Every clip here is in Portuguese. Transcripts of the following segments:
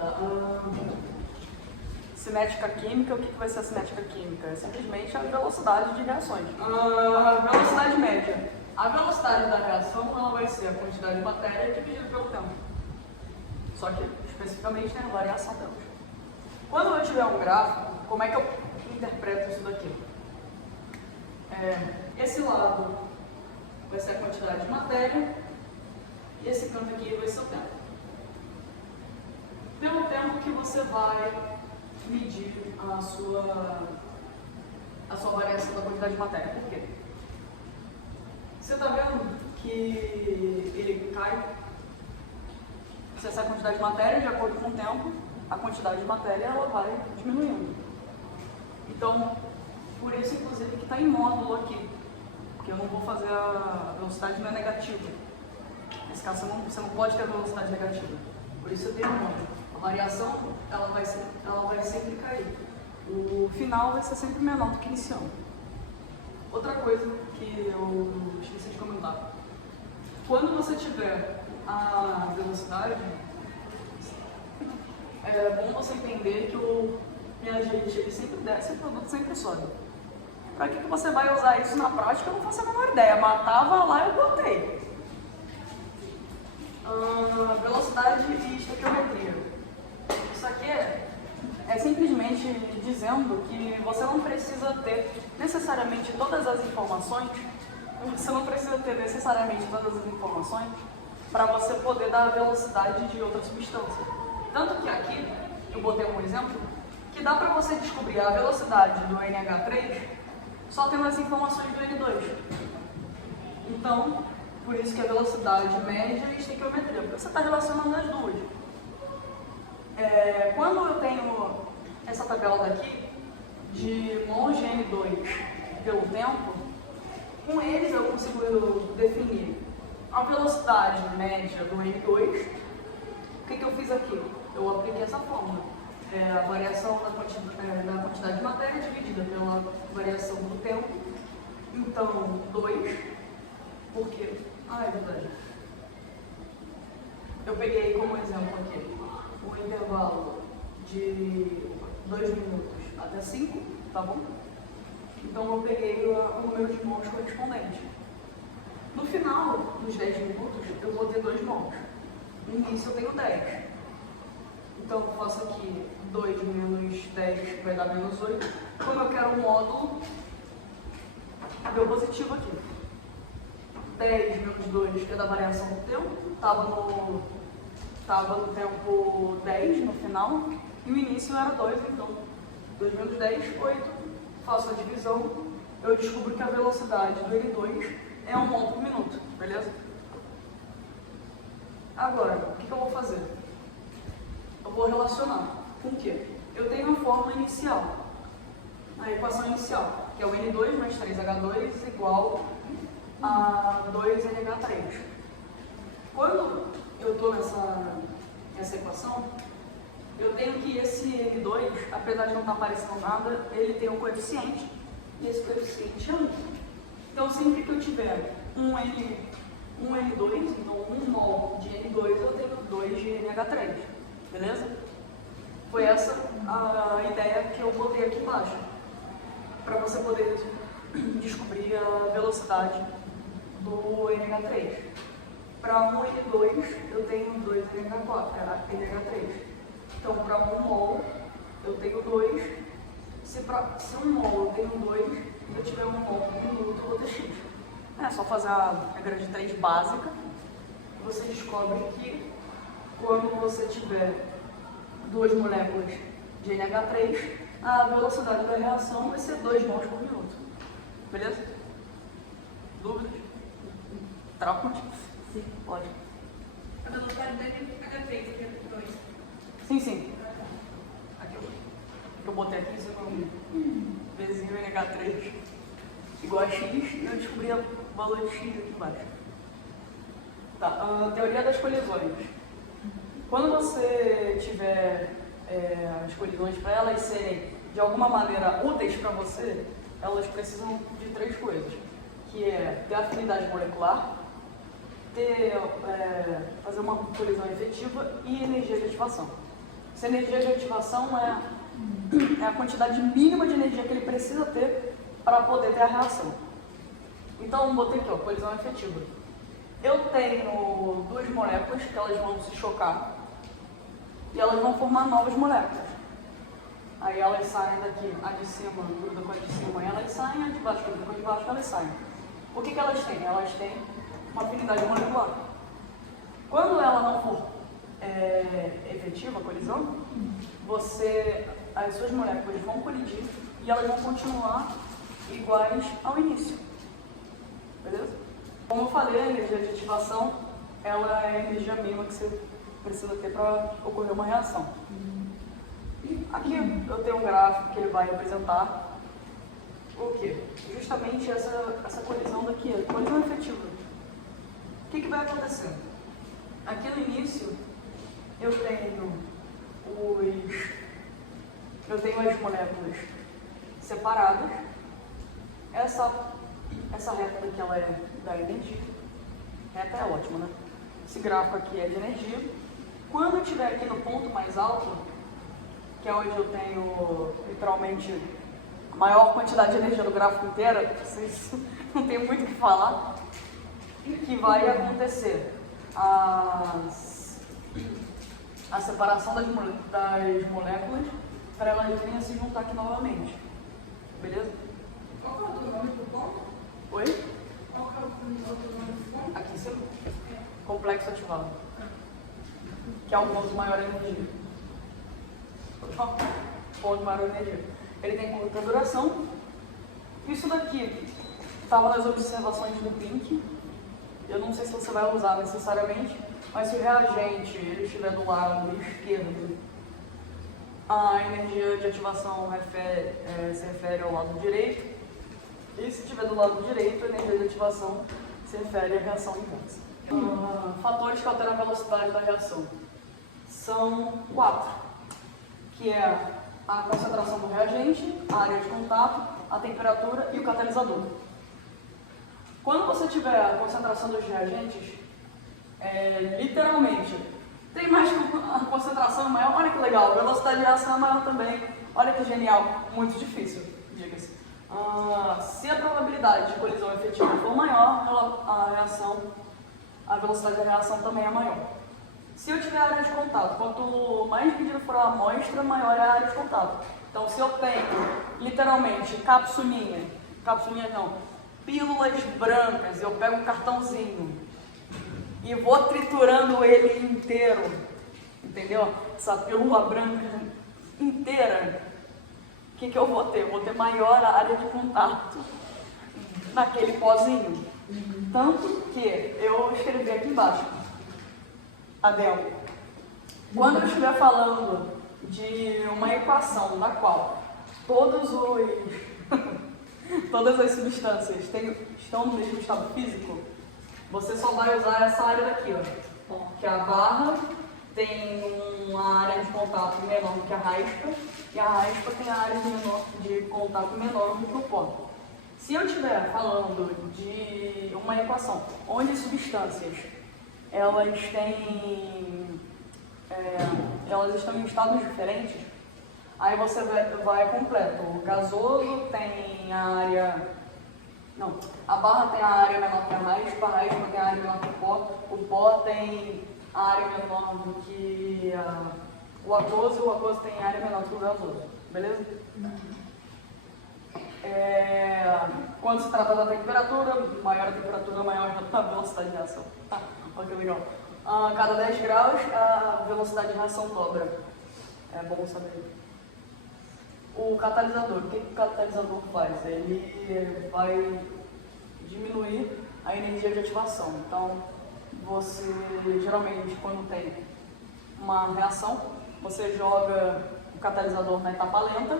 Tá. Cinética química, o que vai ser a cinética química? É simplesmente a velocidade de reações. Velocidade média. A velocidade da reação ela vai ser a quantidade de matéria dividida pelo tempo. Só que, especificamente, tem a variação delas. Quando eu tiver um gráfico, como é que eu interpreto isso daqui? Esse lado vai ser a quantidade de matéria e esse canto aqui vai ser o tempo. Pelo tempo que você vai medir a sua variação da quantidade de matéria. Por quê? Você está vendo que ele cai? Se essa quantidade de matéria, de acordo com o tempo, a quantidade de matéria ela vai diminuindo. Então, por isso, inclusive, que está em módulo aqui. Porque eu não vou fazer a velocidade não é negativa. Nesse caso, você não pode ter a velocidade negativa. Por isso, eu tenho um módulo. A variação ela vai sempre cair. O final vai ser sempre menor do que inicial. Outra coisa que eu esqueci de comentar. Quando você tiver a velocidade, é bom você entender que o reagente ele sempre desce e o produto sempre sobe. Para que você vai usar isso na prática, eu não faço a menor ideia. Matava lá e eu botei. Velocidade e estequiometria. Isso aqui é simplesmente dizendo que você não precisa ter necessariamente todas as informações, para você poder dar a velocidade de outra substância. Tanto que aqui, eu botei um exemplo, que dá para você descobrir a velocidade do NH3 só tendo as informações do N2. Então, por isso que a velocidade média e estequiometria, porque você está relacionando as duas. Quando eu tenho essa tabela daqui, de mols de N2 pelo tempo, com eles eu consigo definir a velocidade média do N2. O que eu fiz aqui? Eu apliquei essa fórmula. A variação da quantidade de matéria dividida pela variação do tempo. Então, 2, porque... é verdade. Eu peguei como exemplo aqui o intervalo de 2 minutos até 5, tá bom? Então eu peguei o número de mols correspondente. No final dos 10 minutos, eu vou ter 2 mols. No início eu tenho 10. Então eu faço aqui 2 menos 10 vai dar menos 8. Como eu quero um módulo, deu positivo aqui. 10 menos 2 é da variação do tempo. Estava no tempo 10 no final. E o início era 2, então 2 menos 10, 8. Faço a divisão. Eu descubro que a velocidade do N2 é 1 mol por minuto, beleza? Agora, o que eu vou fazer? Eu vou relacionar com o quê? Eu tenho a fórmula inicial, a equação inicial, que é o N2 mais 3H2 igual a 2NH3. Quando eu estou nessa equação, eu tenho que esse N2, apesar de não estar aparecendo nada, ele tem um coeficiente, e esse coeficiente é 1. Então, sempre que eu tiver um N2, então 1 mol de N2, eu tenho 2 de NH3, beleza? Foi essa a ideia que eu botei aqui embaixo, para você poder descobrir a velocidade do NH3. Para 1 N2, eu tenho 2 NH3. Então, para 1 mol, eu tenho 2. Se 1 mol eu tenho 2, se eu tiver 1 mol por minuto, eu vou ter X. É só fazer a regra de 3 básica. Você descobre que quando você tiver 2 moléculas de NH3, a velocidade da reação vai ser 2 mols por minuto. Beleza? Dúvidas? Troca? Sim, pode. A velocidade do NH3 aqui é 2. Sim. Aqui eu botei aqui, isso é um Vzinho NH3 igual a X, e eu descobri o valor de X aqui embaixo. Tá, teoria das colisões. Quando você tiver as colisões, para elas serem de alguma maneira úteis para você, elas precisam de 3 coisas, que é ter afinidade molecular, fazer uma colisão efetiva e energia de ativação. Essa energia de ativação é a quantidade mínima de energia que ele precisa ter para poder ter a reação. Então, botei aqui, ó, colisão efetiva. Eu tenho duas moléculas que elas vão se chocar e elas vão formar novas moléculas. Aí elas saem daqui, a de cima gruda com a de cima e elas saem, a de baixo gruda com a de baixo e elas saem. O que elas têm? Elas têm uma afinidade molecular. Quando ela não for efetiva, a colisão, as suas moléculas vão colidir e elas vão continuar iguais ao início. Beleza? Como eu falei, a energia de ativação ela é a energia mínima que você precisa ter para ocorrer uma reação. Aqui eu tenho um gráfico que ele vai representar o quê? Justamente essa colisão daqui, a colisão efetiva. O que vai acontecer? Aqui no início eu tenho as moléculas separadas. Essa reta daqui ela é da energia. Reta é ótima, né? Esse gráfico aqui é de energia. Quando eu estiver aqui no ponto mais alto, que é onde eu tenho literalmente a maior quantidade de energia do gráfico inteiro, vocês não tem muito o que falar, que vai acontecer a separação das moléculas para elas virem a se juntar aqui novamente. Beleza? Qual que é o nome do ponto? Oi? Qual que é o nome do ponto? Aqui em cima? Complexo ativado. Que é o ponto de maior energia. Ponto de maior energia. Ele tem curta duração. Isso daqui estava nas observações do Pink. Eu não sei se você vai usar necessariamente, mas se o reagente ele estiver do lado esquerdo, a energia de ativação se refere ao lado direito. E se estiver do lado direito, a energia de ativação se refere à reação inversa. Fatores que alteram a velocidade da reação são 4, que é a concentração do reagente, a área de contato, a temperatura e o catalisador. Quando você tiver a concentração dos reagentes, literalmente, tem mais a concentração maior, olha que legal, a velocidade de reação é maior também, olha que genial, muito difícil, diga-se. Se a probabilidade de colisão efetiva for maior, a velocidade da reação também é maior. Se eu tiver área de contato, quanto mais medida for a amostra, maior é a área de contato. Então, se eu tenho, literalmente, pílulas brancas, eu pego um cartãozinho e vou triturando ele inteiro, entendeu? Essa pílula branca inteira, o que eu vou ter? Eu vou ter maior área de contato naquele pozinho. Tanto que eu escrevi aqui embaixo, Adel, quando eu estiver falando de uma equação na qual todas as substâncias estão no mesmo estado físico, você só vai usar essa área daqui, ó, que a barra tem uma área de contato menor do que a raspa, e a raspa tem a área de contato menor do que o pó. Se eu estiver falando de uma equação onde as substâncias elas estão em estados diferentes, aí você vai completo. O gasoso tem a área... Não, a barra tem a área menor que a raspa tem a área menor que o pó tem a área menor do que o aquoso, e o aquoso tem a área menor que o gasoso. Beleza? Quando se trata da temperatura, maior a temperatura, maior a velocidade de reação. Olha que legal. A cada 10 graus, a velocidade de reação dobra. É bom saber. O catalisador, o que o catalisador faz? Ele vai diminuir a energia de ativação. Então, você, geralmente, quando tem uma reação, você joga o catalisador na etapa lenta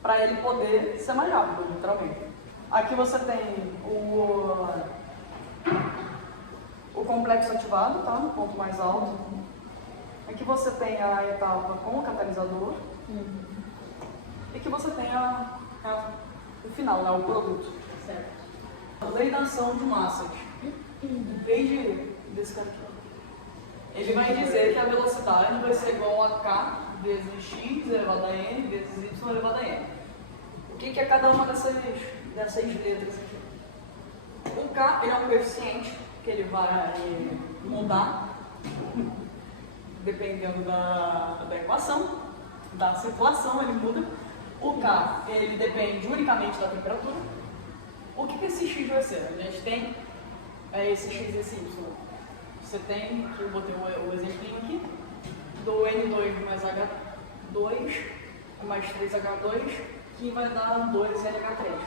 para ele poder ser mais rápido, literalmente. Aqui você tem o complexo ativado, tá? No ponto mais alto. Aqui você tem a etapa com o catalisador. E que você tem o final, né? O produto. Certo. A lei da ação de massas. Desde desse cara aqui. Ele vai dizer que a velocidade vai ser igual a k vezes x elevado a n vezes y elevado a n. O que é cada uma dessas letras aqui? O k ele é um coeficiente que ele vai mudar dependendo da equação, da circulação, ele muda. O k ele depende unicamente da temperatura. O que esse x vai ser? A gente tem esse x e esse y. Você tem, que eu botei o exemplinho aqui, do N2 mais H2 mais 3H2, que vai dar 2LH3.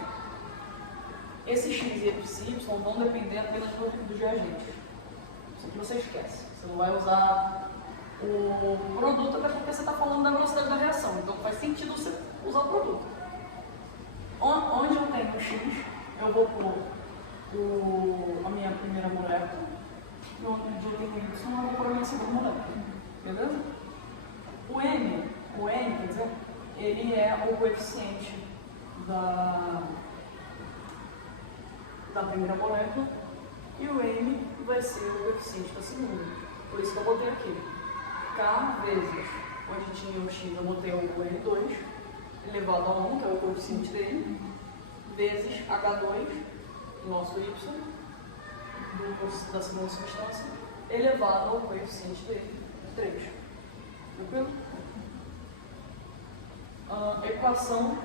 Esses x e esse y vão depender apenas dos reagentes. Isso aqui você esquece. Você não vai usar o produto, até porque você está falando da velocidade da reação. Então faz sentido você usar o produto. Onde eu tenho o x, eu vou pôr a minha primeira molécula. E onde eu tenho o y, eu vou pôr a minha segunda molécula. Beleza? O n, quer dizer, ele é o coeficiente da primeira molécula e o m vai ser o coeficiente da segunda. Por isso que eu botei aqui k vezes, onde tinha o x, eu botei o n2 elevado a 1, que é o coeficiente dele, vezes h2, nosso y, da segunda substância, elevado ao coeficiente dele, 3. Tranquilo? A equação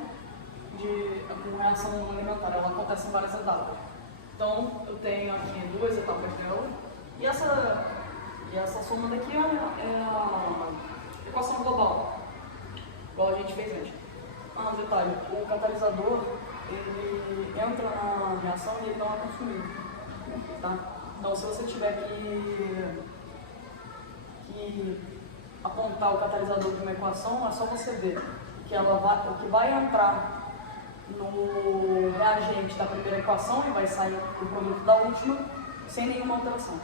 com reação alimentar, ela acontece em várias etapas. Então, eu tenho aqui duas etapas dela, e essa soma daqui é a equação global, igual a gente fez antes. Um detalhe, o catalisador, ele entra na reação e ele não é consumido. Tá? Então, se você tiver que apontar o catalisador para uma equação, é só você ver que o que vai entrar no reagente da primeira equação e vai sair o produto da última sem nenhuma alteração.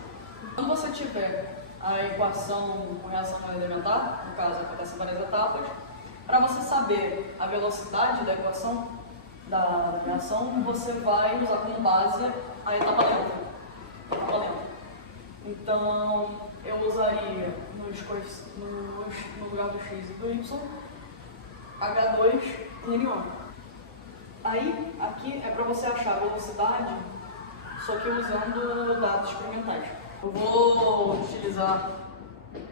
Quando você tiver a equação com reação elementar, no caso acontece em várias etapas, para você saber a velocidade da equação da reação, você vai usar como base a etapa lenta. Então, eu usaria no lugar do x e do y, H2 e N1. Aí, aqui é para você achar a velocidade, só que usando dados experimentais. Eu vou utilizar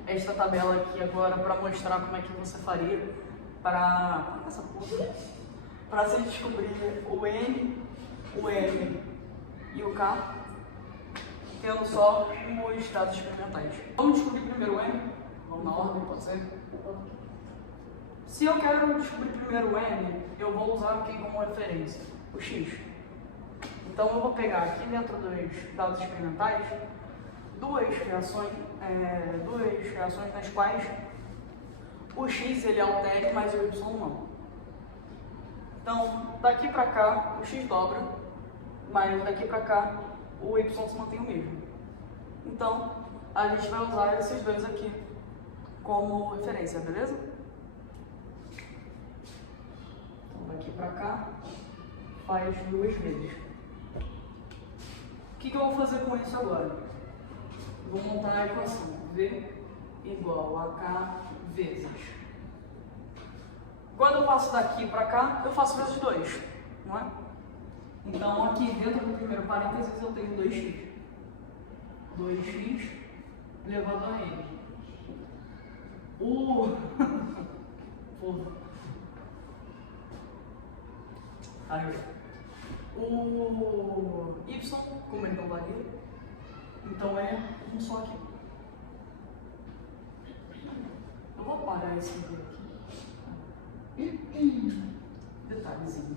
esta tabela aqui agora para mostrar como é que você faria para se descobrir o N, o M e o K, tendo só os dados experimentais. Vamos descobrir primeiro o M? Vamos na ordem, pode ser? Se eu quero descobrir primeiro o M, eu vou usar aqui como referência o X. Então eu vou pegar aqui dentro dos dados experimentais duas reações nas quais o X ele altere, mas o Y não. Então, daqui para cá o X dobra, mas daqui para cá o Y se mantém o mesmo. Então, a gente vai usar esses dois aqui como referência, beleza? Então, daqui para cá faz duas vezes. O que eu vou fazer com isso agora? Vou montar a equação V igual a K vezes. Quando eu passo daqui para cá, eu faço vezes 2, não é? Então, aqui dentro do primeiro parênteses eu tenho 2x. 2x elevado a n. O y, como ele não varia, então é um só aqui. Eu vou apagar esse aqui. Detalhezinho.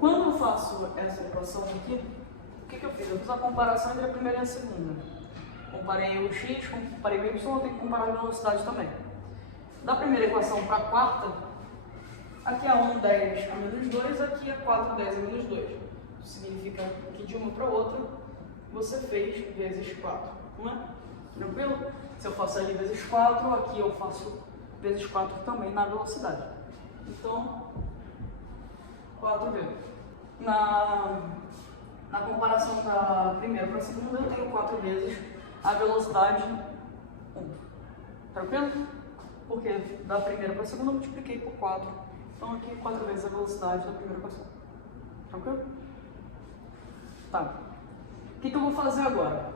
Quando eu faço essa equação aqui, o que eu fiz? Eu fiz a comparação entre a primeira e a segunda. Comparei o x, comparei o y, eu tenho que comparar a velocidade também. Da primeira equação para a quarta, aqui é 1, 10 a menos 2, aqui é 4, 10 a menos 2. Isso significa que de uma para outra, você fez vezes 4, não é? Tranquilo? Se eu faço ali vezes 4, aqui eu faço vezes 4 também na velocidade. Então, 4 vezes. Na comparação da primeira para a segunda, eu tenho 4 vezes a velocidade Tranquilo? Porque da primeira para a segunda eu multipliquei por 4. Então aqui 4 vezes a velocidade da primeira equação. Tranquilo? Tá. O que eu vou fazer agora?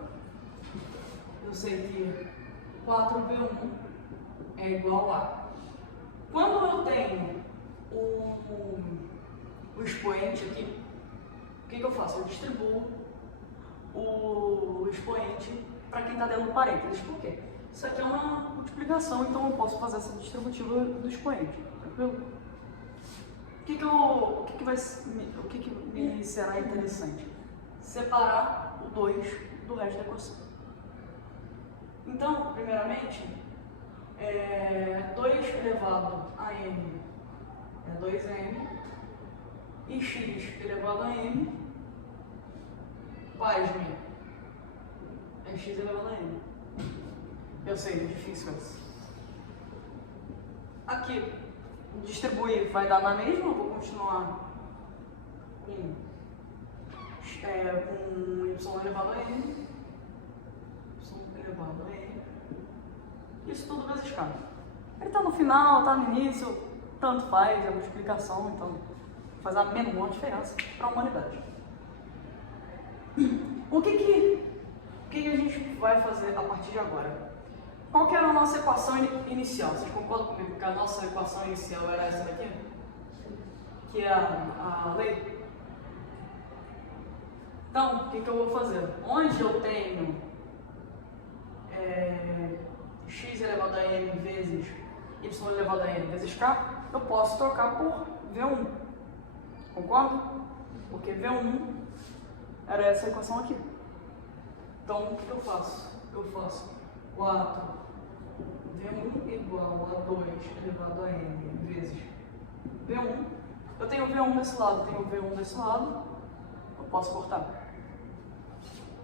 Eu sei que 4V1 é igual a... Quando eu tenho o expoente aqui, o que eu faço? Eu distribuo o expoente para quem está dentro do parênteses. Por quê? Isso aqui é uma multiplicação, então eu posso fazer essa distributiva do expoente. Tranquilo? O que me será interessante? Separar o 2 do resto da equação. Então, primeiramente, 2 elevado a m é 2m, e x elevado a m, pasme, é x elevado a m. Eu sei, é difícil isso. Aqui, distribuir vai dar na mesma, eu vou continuar com y elevado a m, y elevado a m, isso tudo vezes k. Ele está no final, está no início, tanto faz, é multiplicação, então faz a menor diferença para a humanidade. O que a gente vai fazer a partir de agora? Qual que era a nossa equação inicial? Vocês concordam comigo que a nossa equação inicial era essa daqui? Que é a lei? Então, o que eu vou fazer? Onde eu tenho x elevado a m vezes y elevado a m vezes k, eu posso trocar por V1. Concordo? Porque V1 era essa equação aqui. Então, o que eu faço? Eu faço 4 V1 igual a 2 elevado a m vezes V1. Eu tenho V1 desse lado, tenho V1 desse lado. Eu posso cortar.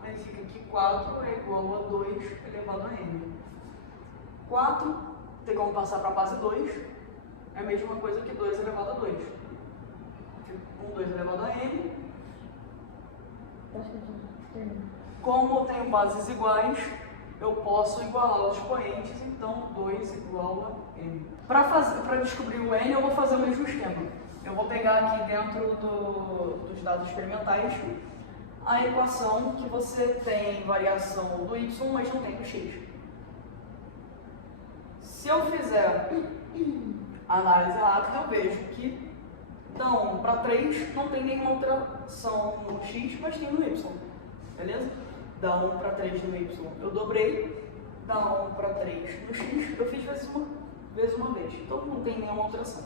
Aí fica aqui 4 é igual a 2 elevado a m. 4 tem como passar para a base 2. É a mesma coisa que 2 elevado a 2. 2 elevado a m. Como eu tenho bases iguais, eu posso igualar os expoentes, então 2 igual a n. Para descobrir o n, eu vou fazer o mesmo esquema. Eu vou pegar aqui dentro dos dados experimentais a equação que você tem variação do y, mas não tem do x. Se eu fizer a análise rápida, eu vejo que da 1 para 3 não tem nenhuma alteração no x, mas tem no y. Beleza? Da 1 para 3 no y eu dobrei, da 1 para 3 no x eu fiz vezes uma vez. Então não tem nenhuma alteração.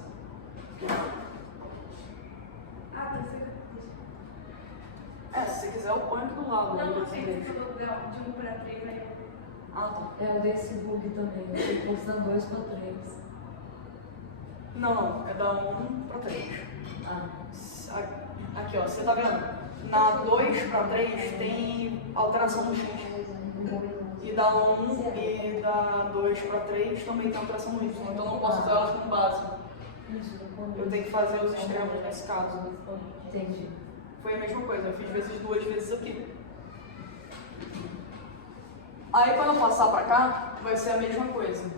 Se você quiser eu ponho aqui do lado. Não, você falou de 1 para 3 aí. Ah, tá. É desse bug também, eu tenho que postar 2 para 3. Não, é da 1 para 3. Aqui, ó, você tá vendo? Na 2 para 3 tem alteração no x. E da 1 e da 2 para 3 também tem alteração no y. Então eu não posso usar elas como base. Eu tenho que fazer os extremos nesse caso. Entendi. Foi a mesma coisa, eu fiz vezes 2 vezes aqui. Aí quando eu passar para cá, vai ser a mesma coisa.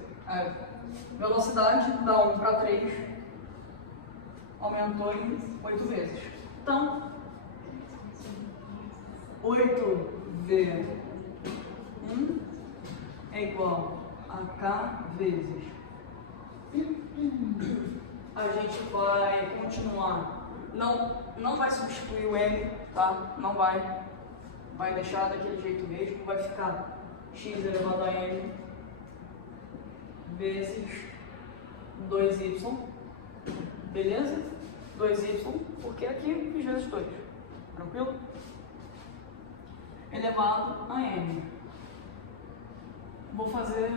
Velocidade da 1 para 3 aumentou em 8 vezes. Então, 8V1 é igual a K vezes. A gente vai continuar. Não vai substituir o M, tá? Não vai. Vai deixar daquele jeito mesmo. Vai ficar x elevado a m vezes 2y. Beleza? 2y, porque aqui fiz vezes 2. Tranquilo? Elevado a m. Vou fazer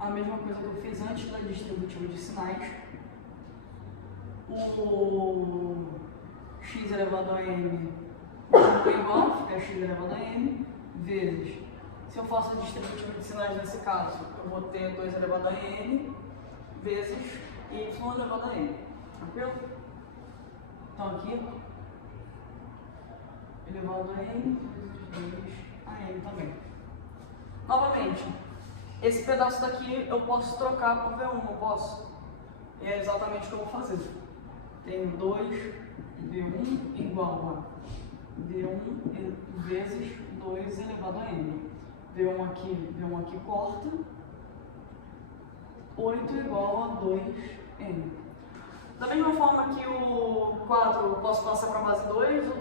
a mesma coisa que eu fiz antes da distributiva de sinais. O x elevado a m é igual, fica x elevado a m, vezes, se eu faço a distributiva de sinais nesse caso, eu vou ter 2 elevado a n, vezes y elevado a n. Tranquilo? Então aqui, elevado a n, vezes 2 a n também. Novamente, Esse pedaço daqui eu posso trocar por V1, não posso? E é exatamente o que eu vou fazer. Tenho 2 V1 igual a V1 vezes 2 elevado a N. V1 aqui corta. 8 igual a 2N. Da mesma forma que o 4 eu posso passar para a base 2, o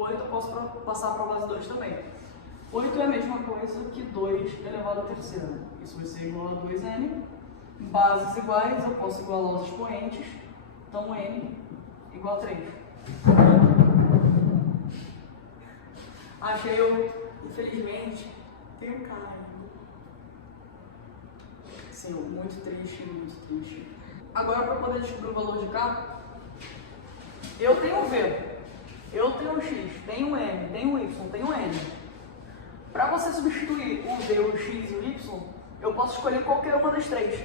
8 eu posso passar para a base 2 também. 8 é a mesma coisa que 2 elevado à terceira. Isso vai ser igual a 2N. Bases iguais, eu posso igualar os expoentes. Então, N igual a 3. Achei eu, infelizmente, tenho cara. Sim, muito triste, muito triste. Agora, para poder descobrir o valor de K, eu tenho o V, eu tenho o X, tenho o M, tenho o Y, tenho o N. Para você substituir o V, o X e o Y, eu posso escolher qualquer uma das três.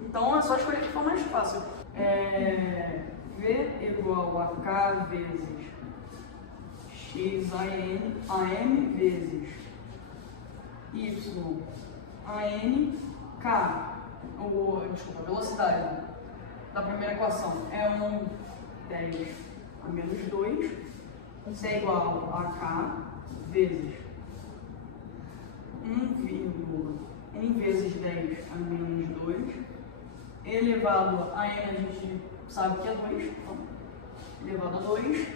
Então, é só escolher que for mais fácil. V igual a K vezes X a M vezes Y a N, K, desculpa, velocidade da primeira equação é 10 a menos 2, isso é igual a K vezes 1 vezes 10 a menos 2, elevado a N a gente sabe que é 2, então, elevado a 2,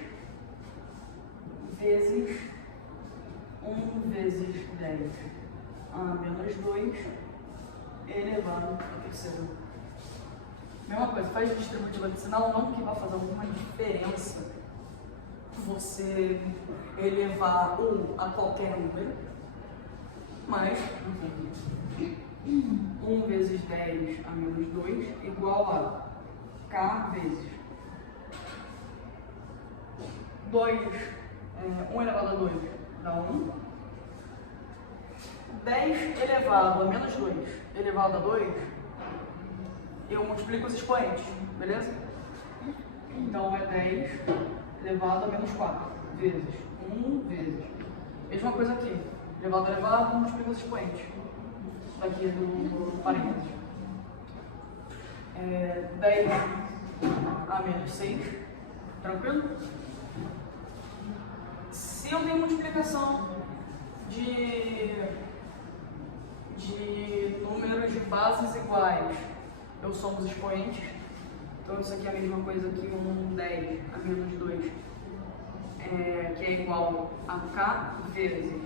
vezes 1 vezes 10 a menos 2 elevado a terceira. Mesma coisa, faz distributiva de sinal, não que vai fazer alguma diferença você elevar 1 a qualquer número, mas 1 vezes 10 a menos 2 igual a K vezes 1 elevado a 2 dá 1. 10 elevado a menos 2 elevado a 2, eu multiplico os expoentes, beleza? Então é 10 elevado a menos 4 vezes 1 vezes. Mesma coisa aqui, elevado a elevado, multiplico os expoentes. Daqui do parênteses. 10 a menos 6, tranquilo? Se eu tenho multiplicação de números de bases iguais, eu somo os expoentes. Então isso aqui é a mesma coisa que 10 a menos 2, que é igual a K vezes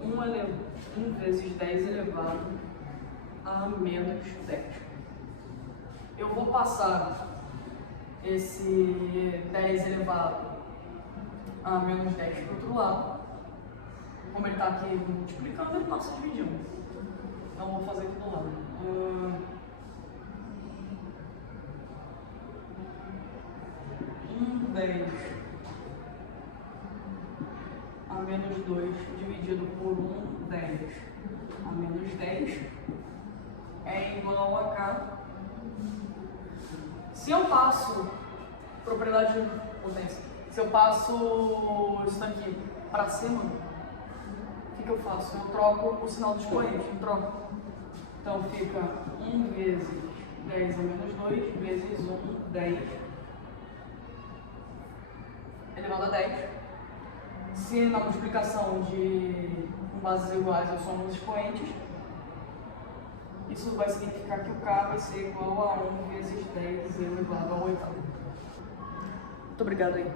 1 vezes 10 elevado a menos 10. Eu vou passar esse 10 elevado a menos 10 para o outro lado. Como ele está aqui multiplicando, ele passa dividindo. Então, vou fazer aqui do lado. 10 a menos 2 dividido por 10 a menos 10 é igual a K. Se eu passo propriedade de potência, se eu passo isso daqui para cima, o que eu faço? Eu troco o sinal do expoente, eu troco. Então fica 1 vezes 10 a menos 2 vezes 1, 10 elevado a 10. Se na multiplicação com bases iguais eu somo os expoentes, isso vai significar que o K vai ser igual a 1 vezes 10 elevado ao oitavo. Muito obrigado aí.